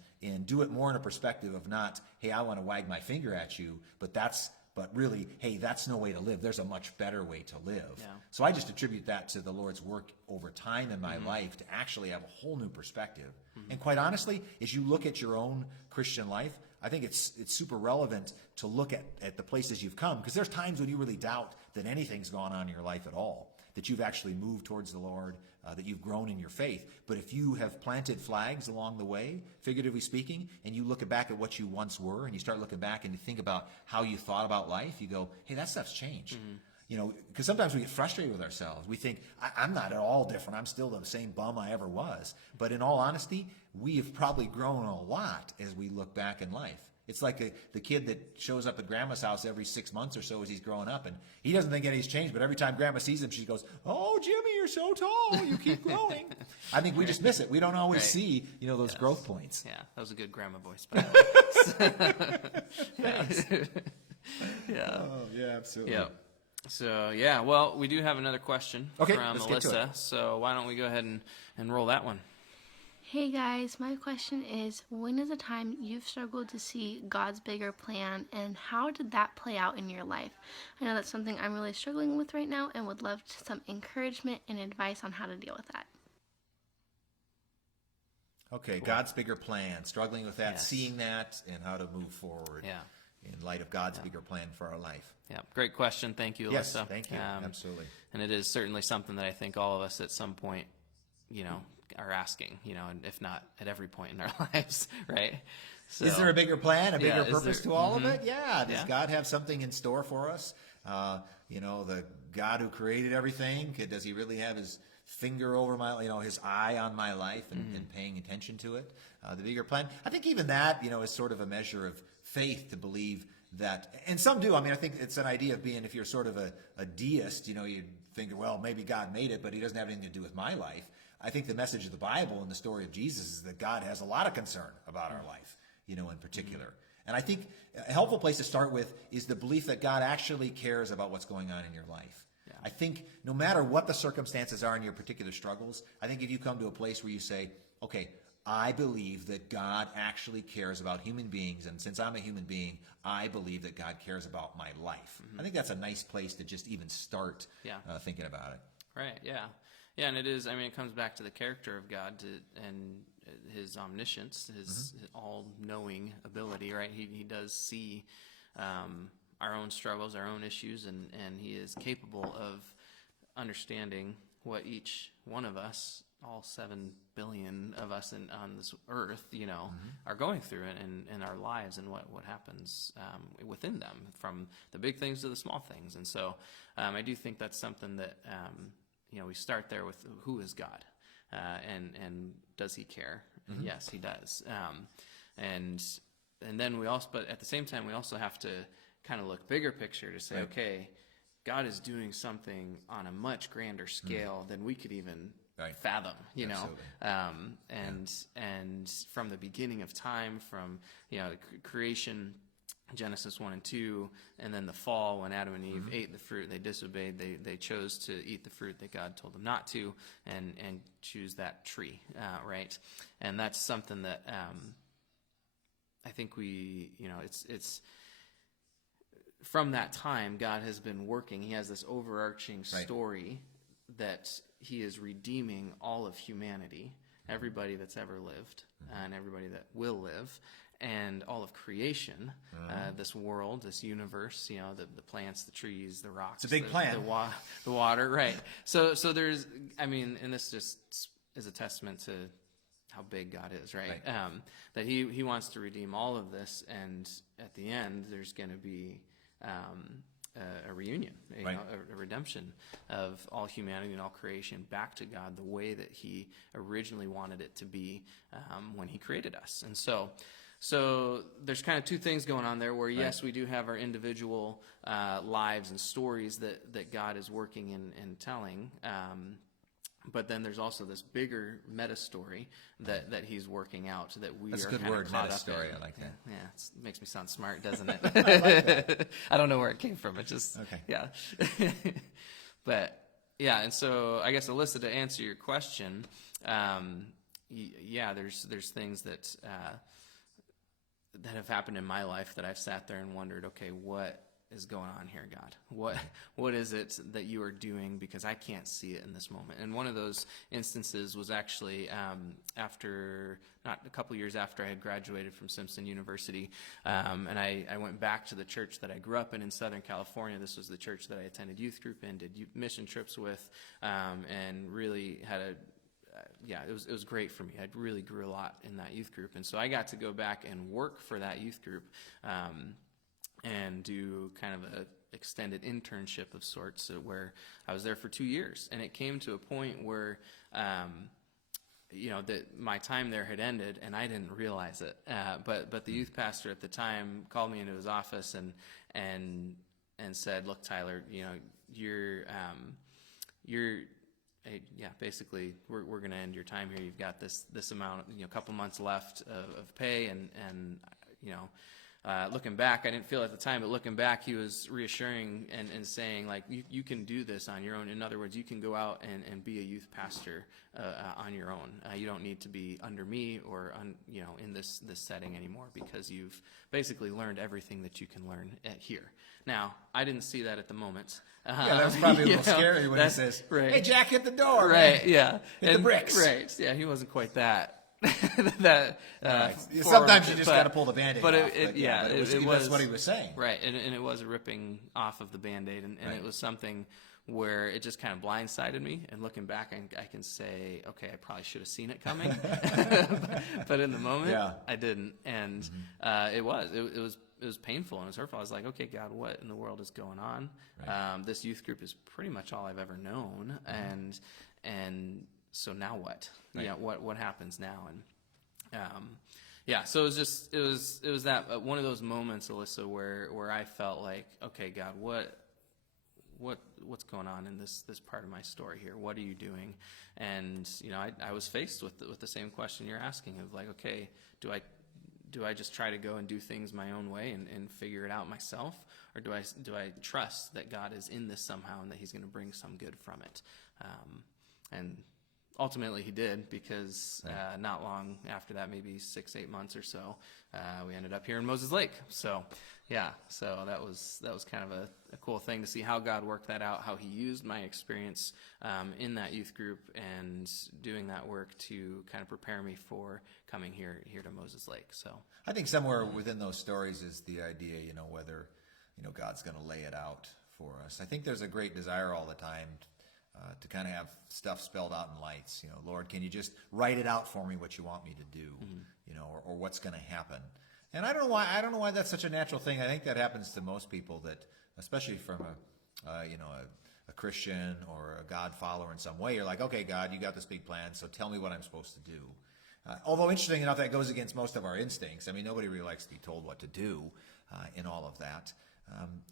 do it more in a perspective of not, hey, I want to wag my finger at you, but really, hey, that's no way to live. There's a much better way to live. Yeah. So I just attribute that to the Lord's work over time in my life to actually have a whole new perspective. And quite honestly, as you look at your own Christian life, I think it's super relevant to look at the places you've come, because there's times when you really doubt that anything's gone on in your life at all, that you've actually moved towards the Lord, that you've grown in your faith. But if you have planted flags along the way, figuratively speaking, and you look back at what you once were, and you start looking back and you think about how you thought about life, you go, hey, that stuff's changed. Because sometimes we get frustrated with ourselves. We think, I'm not at all different. I'm still the same bum I ever was. But in all honesty, we have probably grown a lot as we look back in life. It's like the kid that shows up at grandma's house every 6 months or so as he's growing up, and he doesn't think anything's changed, but every time grandma sees him, she goes, oh, Jimmy, you're so tall. You keep growing. I think we just miss it. We don't always see, those growth points. Yeah, that was a good grandma voice, by the way. Yeah. Oh, yeah, absolutely. Yeah. So, well, we do have another question from let's get to Melissa. it. So why don't we go ahead and roll that one? Hey guys, my question is, when is a time you've struggled to see God's bigger plan, and how did that play out in your life? I know that's something I'm really struggling with right now and would love some encouragement and advice on how to deal with that. Okay, cool. God's bigger plan, struggling with that, Yes. seeing that, and how to move forward in light of God's bigger plan for our life. Yeah, great question. Thank you, Alyssa. Yes, thank you. Absolutely. And it is certainly something that I think all of us at some point, are asking, and if not at every point in our lives, right? So, is there a bigger plan, a bigger purpose there, to all of it? Yeah. Does Yeah. God have something in store for us? The God who created everything, does he really have his finger over my, his eye on my life and paying attention to it? The bigger plan. I think even that, is sort of a measure of faith to believe that, and some do. I mean, I think it's an idea of being, if you're sort of a deist, you think, well, maybe God made it, but he doesn't have anything to do with my life. I think the message of the Bible and the story of Jesus is that God has a lot of concern about our life, in particular. And I think a helpful place to start with is the belief that God actually cares about what's going on in your life. Yeah. I think no matter what the circumstances are in your particular struggles, I think if you come to a place where you say, okay, I believe that God actually cares about human beings, and since I'm a human being, I believe that God cares about my life. I think that's a nice place to just even start thinking about it. Right, yeah. Yeah, and it is, I mean, it comes back to the character of God and his omniscience, his all-knowing ability, right? He does see our own struggles, our own issues, and he is capable of understanding what each one of us, all 7 billion of us on this earth, are going through in our lives, and what happens within them, from the big things to the small things. And so I do think that's something that we start there with, who is God, and does he care? And yes, he does. And then we also, but at the same time, we also have to kind of look bigger picture to say, okay, God is doing something on a much grander scale than we could even fathom, and from the beginning of time, from creation, Genesis 1 and 2, and then the fall when Adam and Eve ate the fruit, they disobeyed, they chose to eat the fruit that God told them not to, and choose that tree, right? And that's something that I think it's from that time, God has been working. He has this overarching story that he is redeeming all of humanity, everybody that's ever lived, and everybody that will live, and all of creation, this world, this universe, the plants, the trees, the rocks. It's a big plan. The water, right. So there's, and this just is a testament to how big God is, right? That he wants to redeem all of this, and at the end, there's going to be a reunion, a redemption of all humanity and all creation back to God the way that he originally wanted it to be when he created us. And so there's kind of two things going on there where, yes, we do have our individual lives and stories that God is working and telling, but then there's also this bigger meta story that he's working out that we That's are a good kind word, of caught meta up story. in. I like that. Yeah, it makes me sound smart, doesn't it? I like that. I don't know where it came from. It just, yeah. But, yeah, and so I guess, Alyssa, to answer your question, there's things that have happened in my life that I've sat there and wondered, okay, what is going on here, God? What is it that you are doing, because I can't see it in this moment? And one of those instances was actually not a couple years after I had graduated from Simpson University, and I went back to the church that I grew up in Southern California. This was the church that I attended youth group in, did mission trips with, and really had it was great for me. I really grew a lot in that youth group, and so I got to go back and work for that youth group, and do kind of a extended internship of sorts, where I was there for 2 years. And it came to a point where, that my time there had ended, and I didn't realize it. But the youth pastor at the time called me into his office and said, "Look, Tyler, basically we're going to end your time here. You've got this amount, a couple months left of pay, and looking back, I didn't feel at the time, but looking back, he was reassuring and saying, like, you can do this on your own. In other words, you can go out and be a youth pastor on your own. You don't need to be under me or in this setting anymore, because you've basically learned everything that you can learn here. Now, I didn't see that at the moment. That was probably a little scary when he says, right. "Hey, Jack, hit the door." Right, man. yeah. Hit the bricks. Right, yeah, he wasn't quite that. Sometimes you just got to pull the Band-Aid but off. That's what he was saying. Right, and it was a ripping off of the Band-Aid, and it was something where it just kind of blindsided me. And looking back, I can say, okay, I probably should have seen it coming, but in the moment, I didn't, and it was painful and it was hurtful. I was like, okay, God, what in the world is going on? Right. This youth group is pretty much all I've ever known, and so now what? Right. What happens now? And so it was that one of those moments, Alyssa, where I felt like, okay, God, what's going on in this part of my story here? What are you doing? And I was faced with the same question you're asking, of like, okay, do I just try to go and do things my own way and figure it out myself, or do I trust that God is in this somehow and that He's going to bring some good from it? And ultimately he did, because not long after that, maybe 6-8 months or so, we ended up here in Moses Lake. So so that was kind of a cool thing to see how God worked that out, how he used my experience in that youth group and doing that work to kind of prepare me for coming here to Moses Lake. So I think somewhere within those stories is the idea, whether, God's going to lay it out for us. I think there's a great desire all the time to kind of have stuff spelled out in lights. Lord, can you just write it out for me what you want me to do, or what's going to happen? And I don't know why that's such a natural thing. I think that happens to most people, that especially from a Christian or a God follower in some way. You're like, okay, God, you got this big plan, so tell me what I'm supposed to do. Although interesting enough, that goes against most of our instincts. I mean, nobody really likes to be told what to do in all of that.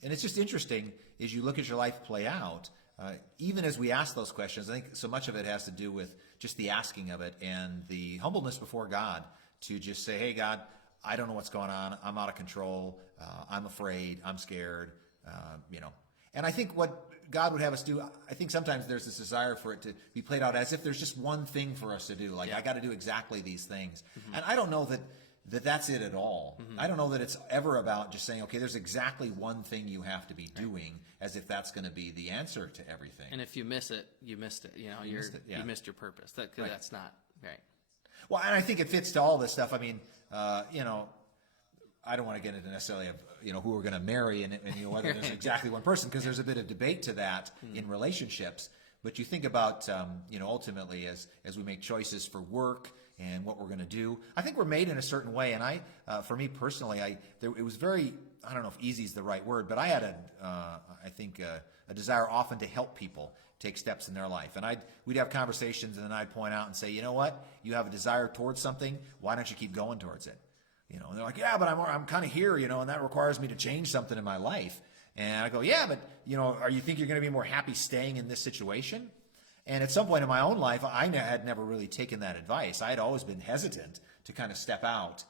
And it's just interesting as you look at your life play out, even as we ask those questions. I think so much of it has to do with just the asking of it and the humbleness before God to just say, hey, God, I don't know what's going on. I'm out of control. I'm afraid. I'm scared. And I think what God would have us do, I think sometimes there's this desire for it to be played out as if there's just one thing for us to do. Like, I got to do exactly these things. And I don't know that that's it at all. I don't know that it's ever about just saying, okay, there's exactly one thing you have to be doing, as if that's going to be the answer to everything. And if you miss it, you missed it. You missed your purpose. That's not right. Well, and I think it fits to all this stuff. I mean, I don't want to get into necessarily of who we're going to marry and whether there's exactly one person, because there's a bit of debate to that in relationships. But you think about ultimately as we make choices for work and what we're going to do, I think we're made in a certain way. And for me personally, it was very, I don't know if easy is the right word, but I had a desire often to help people take steps in their life. And we'd have conversations, and then I'd point out and say, you know what, you have a desire towards something, why don't you keep going towards it? And they're like, yeah, but I'm kind of here, and that requires me to change something in my life. And I go, yeah, but you think you're going to be more happy staying in this situation? And at some point in my own life, I had never really taken that advice. I had always been hesitant to kind of step out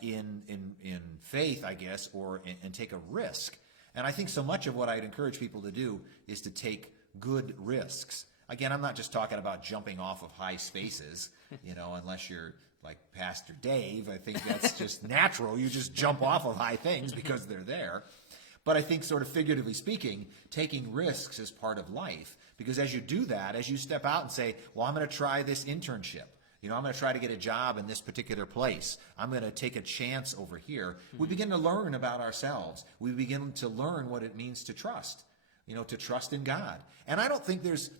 in faith, I guess, and take a risk. And I think so much of what I'd encourage people to do is to take good risks. Again, I'm not just talking about jumping off of high spaces, unless you're like Pastor Dave. I think that's just natural. You just jump off of high things because they're there. But I think, sort of figuratively speaking, taking risks is part of life. Because as you do that, as you step out and say, well, I'm going to try this internship. I'm going to try to get a job in this particular place. I'm going to take a chance over here. We begin to learn about ourselves. We begin to learn what it means to trust, to trust in God. And I don't think there's,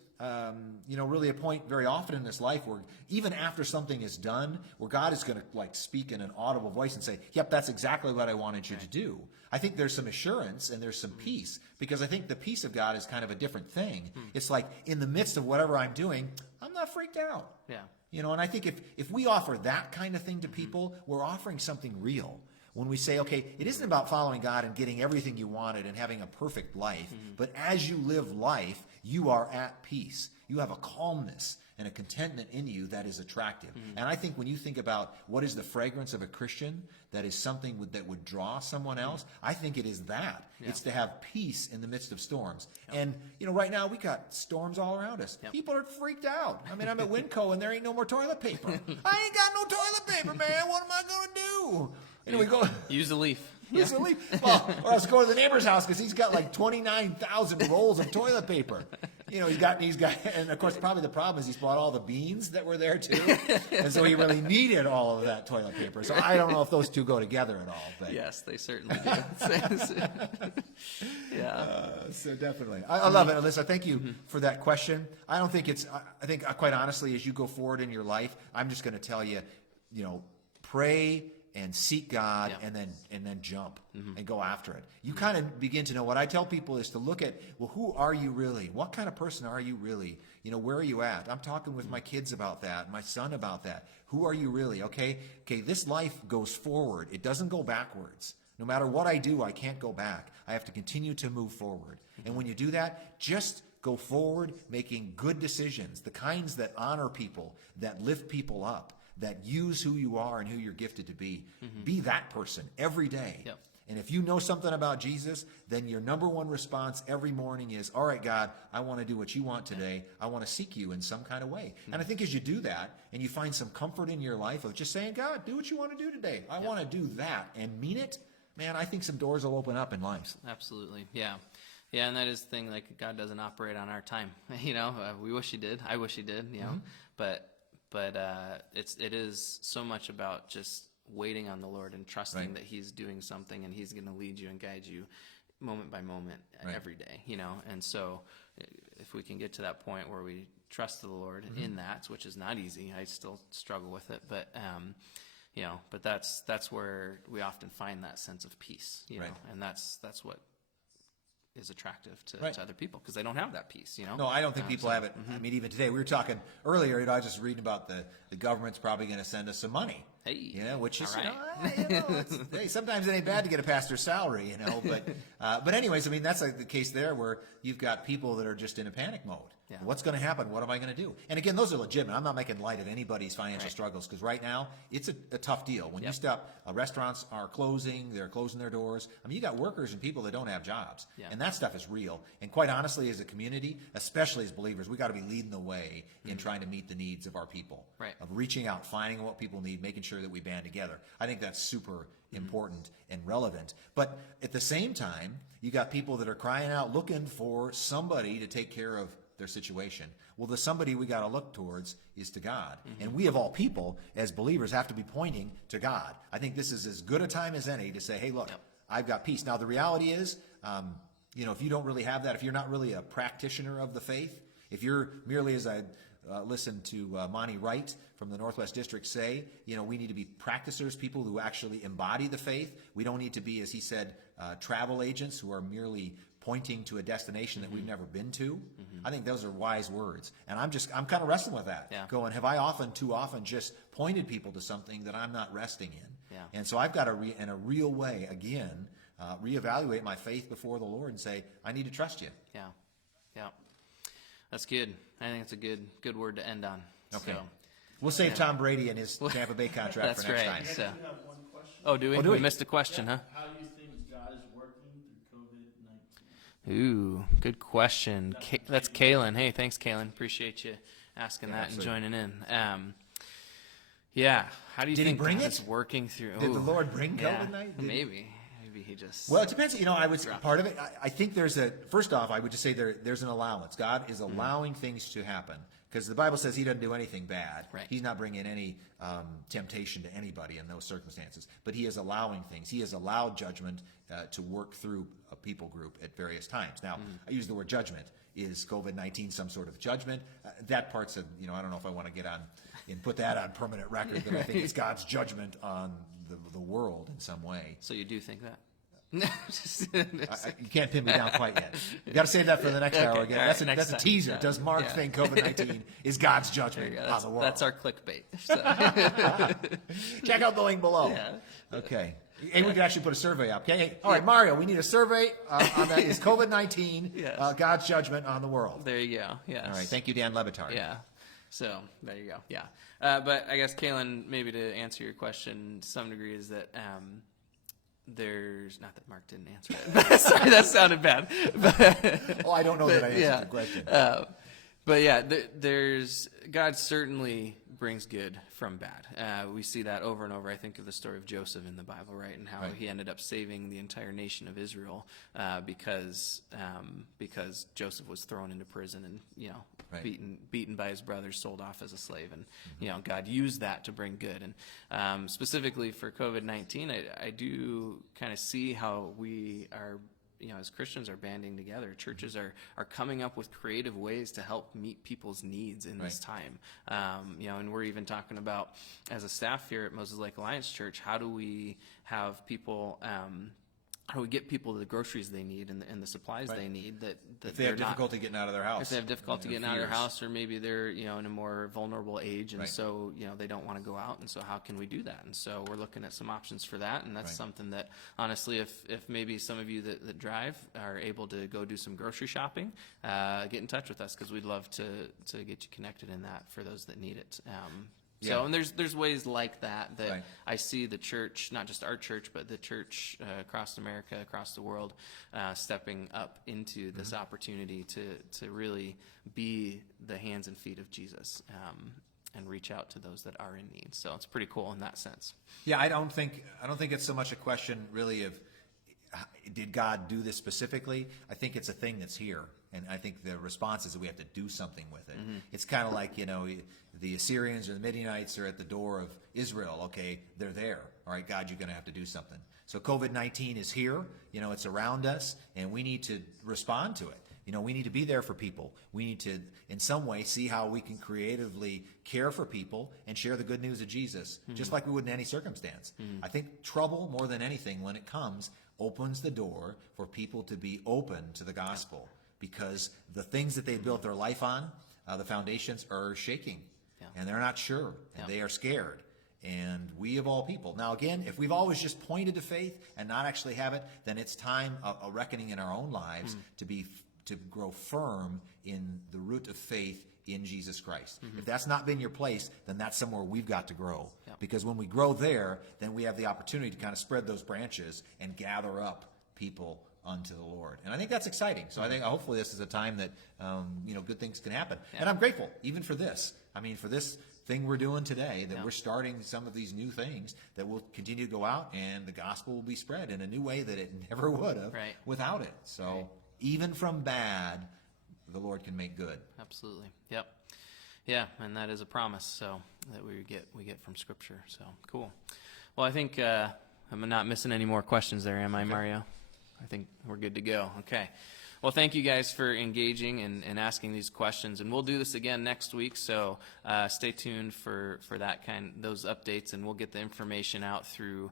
really a point very often in this life where even after something is done, where God is going to speak in an audible voice and say, yep, that's exactly what I wanted you to do. I think there's some assurance and there's some peace, because I think the peace of God is kind of a different thing. It's like in the midst of whatever I'm doing, I'm not freaked out. Yeah. And I think if we offer that kind of thing to people, we're offering something real. When we say, okay, it isn't about following God and getting everything you wanted and having a perfect life, but as you live life, you are at peace. You have a calmness and a contentment in you that is attractive. And I think when you think about what is the fragrance of a Christian, that is something that would draw someone else, I think it is that. Yeah. It's to have peace in the midst of storms. Yep. And, right now we got storms all around us. Yep. People are freaked out. I mean, I'm at Winco and there ain't no more toilet paper. I ain't got no toilet paper, man. What am I going to do? Anyway, go use a leaf. Use a leaf. Well, or else go to the neighbor's house because he's got like 29,000 rolls of toilet paper. He's got, and of course, probably the problem is he's bought all the beans that were there too, and so he really needed all of that toilet paper. So I don't know if those two go together at all. But yes, they certainly do. Yeah. So definitely, I love it, Alyssa. Thank you for that question. I don't think it's. I think quite honestly, as you go forward in your life, I'm just going to tell you, pray and seek God, and then jump and go after it. You kind of begin to know. What I tell people is to look at, well, who are you really? What kind of person are you really? Where are you at? I'm talking with my kids about that, my son about that. Who are you really? Okay, this life goes forward. It doesn't go backwards. No matter what I do, I can't go back. I have to continue to move forward. And when you do that, just go forward making good decisions, the kinds that honor people, that lift people up, that use who you are and who you're gifted to be. Be that person every day. Yep. And if you know something about Jesus, then your number one response every morning is, all right, God, I want to do what you want today. I want to seek you in some kind of way. And I think as you do that and you find some comfort in your life of just saying, God, do what you want to do today. I want to do that and mean it. Man, I think some doors will open up in lives. Absolutely. Yeah. Yeah, and that is the thing, like, God doesn't operate on our time. We wish he did. I wish he did, but it is so much about just waiting on the Lord and trusting that he's doing something and he's going to lead you and guide you moment by moment every day, And so if we can get to that point where we trust the Lord in that, which is not easy, I still struggle with it, but but that's where we often find that sense of peace, know, and that's what is attractive to other people, because they don't have that peace, No, I don't think people have it. I mean, even today, we were talking earlier, I was just reading about the government's probably going to send us some money. Hey, which is, right. Hey, sometimes it ain't bad to get a pastor's salary, but anyways, I mean, that's like the case there where you've got people that are just in a panic mode. Yeah. What's going to happen? What am I going to do? And again, those are legitimate. I'm not making light of anybody's financial struggles, because right now it's a tough deal. When you stop, restaurants are closing, they're closing their doors. I mean, you got workers and people that don't have jobs, and that stuff is real. And quite honestly, as a community, especially as believers, we got to be leading the way in trying to meet the needs of our people, of reaching out, finding what people need, making sure that we band together. I think that's super important and relevant. But at the same time, you got people that are crying out, looking for somebody to take care of their situation. Well, the somebody we got to look towards is to God. And we of all people, as believers, have to be pointing to God. I think this is as good a time as any to say, hey, look, I've got peace. Now, the reality is, if you don't really have that, if you're not really a practitioner of the faith, if you're merely, as I listened to Monty Wright from the Northwest District say, we need to be practicers, people who actually embody the faith. We don't need to be, as he said, travel agents who are merely pointing to a destination that we've never been to. I think those are wise words. And I'm kind of wrestling with that. Going, have I too often just pointed people to something that I'm not resting in? And so I've got to, in a real way, again, reevaluate my faith before the Lord and say, I need to trust you. Yeah. That's good. I think it's a good word to end on. Okay. So, we'll save Tom Brady and his Tampa Bay contract for next time. I actually have one question. Oh, do we? We missed a question, huh? How do you think God is working through COVID-19? Ooh, good question. That's Kaylin. Hey, thanks, Kaylin. Appreciate you asking that and joining in. How do you think bring God it? is working through? Did the Lord bring COVID-19? Maybe he just. Well, it depends. I would part of it. I think first off, I would just say there's an allowance. God is allowing things to happen, because the Bible says he doesn't do anything bad. Right. He's not bringing any temptation to anybody in those circumstances. But he is allowing things. He has allowed judgment to work through a people group at various times. Now, I use the word judgment. Is COVID-19 some sort of judgment? That part's of, I don't know if I want to get on and put that on permanent record, but I think it's God's judgment on the world in some way. So you do think that? You can't pin me down quite yet. You got to save that for the next hour again. Right, That's a teaser. Yeah. Does Mark think COVID-19 is God's judgment on the world? That's our clickbait. So. Check out the link below. Yeah. Okay. Hey, we could actually put a survey up. Okay. Hey, all right, Mario, we need a survey on that. Is COVID-19 God's judgment on the world? There you go. Yes. All right. Thank you, Dan Levitard. Yeah. So there you go. Yeah. But I guess, Kaylin, maybe to answer your question to some degree, is that there's not that Mark didn't answer it. Sorry, that sounded bad. But, I don't know that I answered the question. But yeah, there's God certainly brings good from bad. We see that over and over. I think of the story of Joseph in the Bible, right, and how he ended up saving the entire nation of Israel because Joseph was thrown into prison and beaten by his brothers, sold off as a slave, and God used that to bring good. And specifically for COVID-19, I do kind of see how we are. As Christians are banding together, churches are coming up with creative ways to help meet people's needs in this time. And we're even talking about, as a staff here at Moses Lake Alliance Church, how do we have people, how do we get people the groceries they need and the supplies they need that if they have difficulty getting out of their house. If they have difficulty getting out of their house, or maybe they're in a more vulnerable age, and so they don't want to go out, and so how can we do that? And so we're looking at some options for that, and that's something that honestly, if maybe some of you that drive are able to go do some grocery shopping, get in touch with us, because we'd love to get you connected in that for those that need it. So, Yeah. and there's ways like that Right. I see the church, not just our church, but the church across America, across the world, stepping up into this opportunity to really be the hands and feet of Jesus, and reach out to those that are in need. So it's pretty cool in that sense. Yeah, I don't think it's so much a question really of did God do this specifically. I think it's a thing that's here, and I think the response is that we have to do something with it. It's kind of like, the Assyrians or the Midianites are at the door of Israel. Okay, they're there. All right, God, you're going to have to do something. So COVID-19 is here. It's around us, and we need to respond to it. We need to be there for people. We need to, in some way, see how we can creatively care for people and share the good news of Jesus, just like we would in any circumstance. I think trouble, more than anything, when it comes, opens the door for people to be open to the gospel, because the things that they built their life on, the foundations are shaking, and they're not sure, and they are scared. And we of all people. Now again, if we've always just pointed to faith and not actually have it, then it's time a reckoning in our own lives to grow firm in the root of faith in Jesus Christ. If that's not been your place, then that's somewhere we've got to grow. Because when we grow there, then we have the opportunity to kind of spread those branches and gather up people unto the Lord. And I think that's exciting. So I think hopefully this is a time that good things can happen. And I'm grateful even for this. I mean, for this thing we're doing today, that we're starting some of these new things that will continue to go out, and the gospel will be spread in a new way that it never would have without it. So even from bad, the Lord can make good. Absolutely. Yep. Yeah, and that is a promise, so that we get from Scripture. So cool. Well, I think I'm not missing any more questions there, am I, Mario? I think we're good to go. Okay. Well, thank you guys for engaging and asking these questions, and we'll do this again next week. So stay tuned for those updates, and we'll get the information out through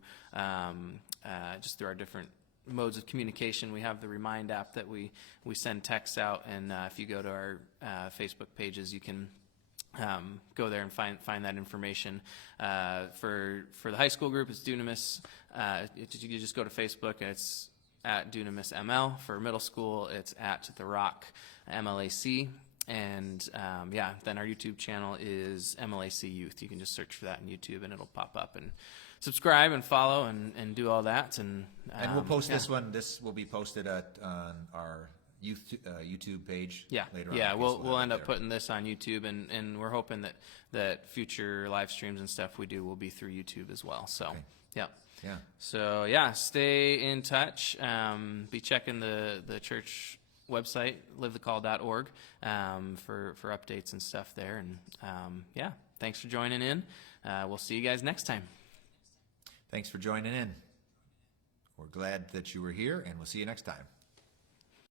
just through our different modes of communication. We have the Remind app that we send texts out, and if you go to our Facebook pages, you can go there and find that information. For the high school group, it's Dunamis. You just go to Facebook, and it's at Dunamis ML. For middle school, it's at The Rock MLAC. And then our YouTube channel is MLAC Youth. You can just search for that on YouTube, and it'll pop up. And subscribe and follow and do all that. And we'll post this one. This will be posted on our YouTube page later on. Yeah, we'll end up putting this on YouTube, and we're hoping that future live streams and stuff we do will be through YouTube as well. So, yeah. So, stay in touch. Be checking the church website, livethecall.org, for updates and stuff there. And, thanks for joining in. We'll see you guys next time. Thanks for joining in. We're glad that you were here, and we'll see you next time.